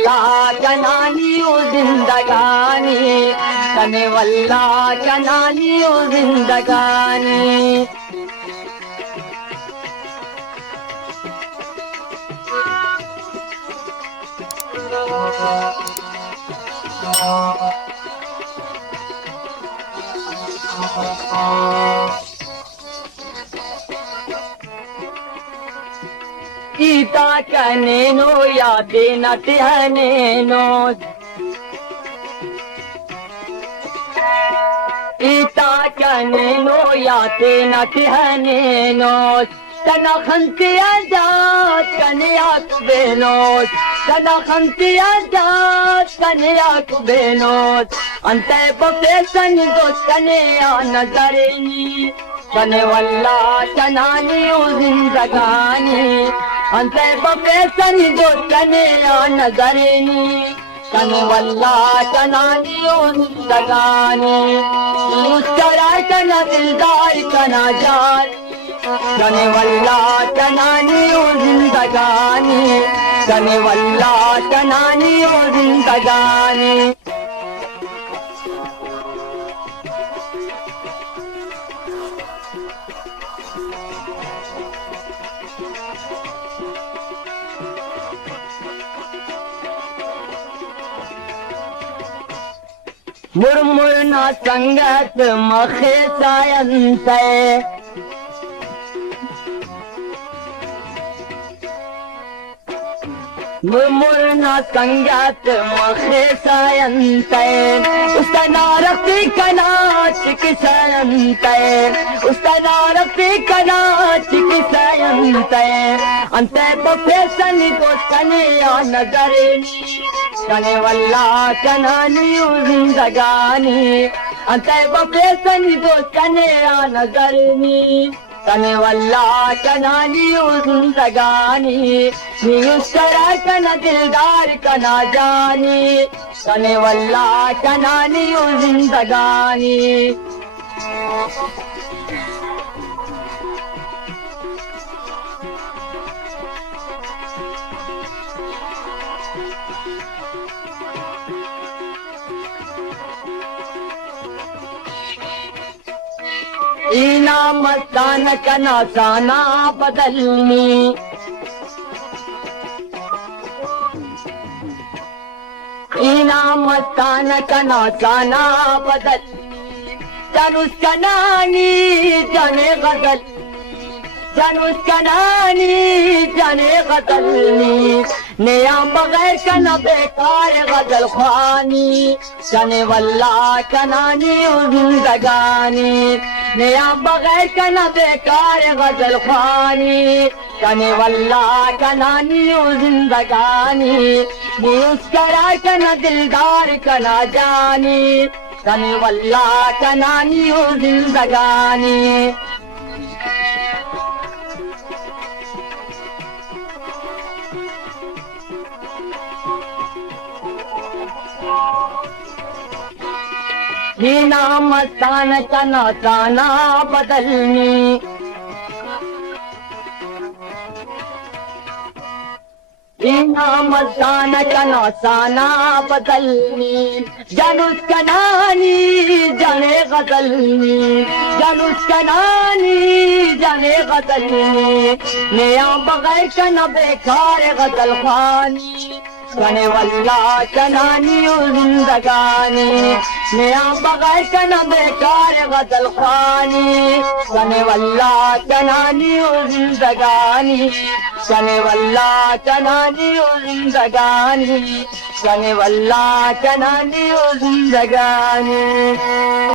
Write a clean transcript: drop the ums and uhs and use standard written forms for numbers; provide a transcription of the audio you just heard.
वल्ला जनानी ओ जिंदगानी, तने वल्ला जनानी ओ जिंदगानी। ईता कनेनो यादे नटहनेनो, ईता कनेनो यादे नटहनेनो, तना खंते आजाद कन्या कुबेनोस, तना खंते आजाद कन्या कुबेनोस, अंते बफे सनी दोस्त कन्या नजरेनी, तने वल्ला चनानी ओ जिंदगानी, अंते बफे सनी दोस्त कन्या नजरेनी, तने वल्ला चनानी ओ जिंदगानी। मुस्करा कना दिलदार कना जान, तने वल्ला चनानी ओ जिंदगानी, तने वल्ला चनानी ओ जिंदगानी। मुरमुरना संगत मखे सायंते, मुरमुरना संगत मखे सायंते, उसतना रफी कनाच किसयंते, उसतना रफी कनाच किसयंते, अंते बफे सनी को तनिया नजरेनी, तने वल्ला चनानी ओ जिंदगानी, अंते बफे सनी को तनिया नजरेनी, तने वल्ला चनानी ओ जिंदगानी। मुस्करा कना दिलदार कना जानी, तने वल्ला चनानी ओ जिंदगानी। इना मस्तान कना साना बदलनी, इना मस्तान कना साना बदलनी, जानुस कनानी जाने गजल, जानुस कनानी जाने गजलनी, नया बगैर कना बेकार गजल खानी, जाने वल्ला चनानी ओ जिंदगानी, नया बगैर कना बेकार गजल खानी, जाने वल्ला चनानी ओ जिंदगानी। मुस्करा कना दिलदार कना जानी, जाने वल्ला चनानी ओ जिंदगानी। हीना मस्तान कना साना बदलनी, हीना मस्तान कना साना बदलनी, जानुस कनानी जाने गजलनी, जानुस कनानी जाने गजलनी, नया बगैर कना बेकार गजल खानी, तने वल्ला चनानी ओ जिंदगानी, नया बगैर कना बेकार गजल खानी, तने वल्ला चनानी ओ जिंदगानी, तने वल्ला चनानी ओ जिंदगानी, तने वल्ला चनानी ओ जिंदगानी।